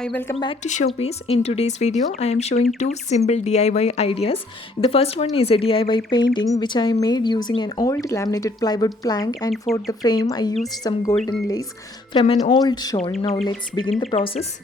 Hi, welcome back to Showpiece. In today's video, I am showing two simple DIY ideas. The first one is a DIY painting which I made using an old laminated plywood plank, and for the frame I used some golden lace from an old shawl. Now let's begin the process.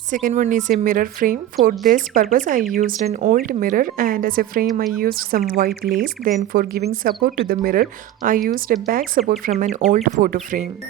Second one is a mirror frame. For this purpose I used an old mirror, and as a frame I used some white lace. Then for giving support to the mirror I used a back support from an old photo frame.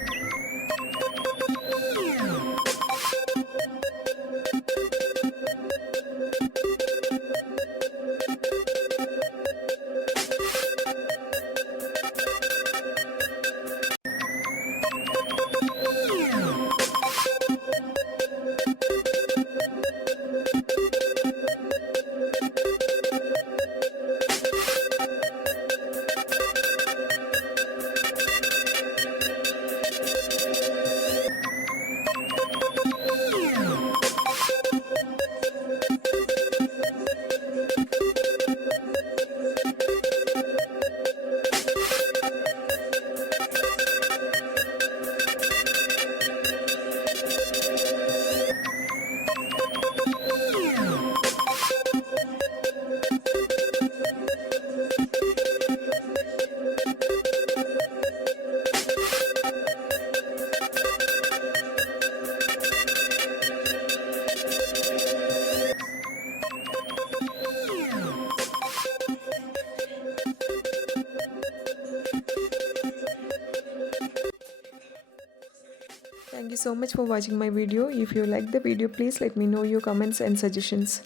Thank you so much for watching my video. If you like the video, please let me know your comments and suggestions.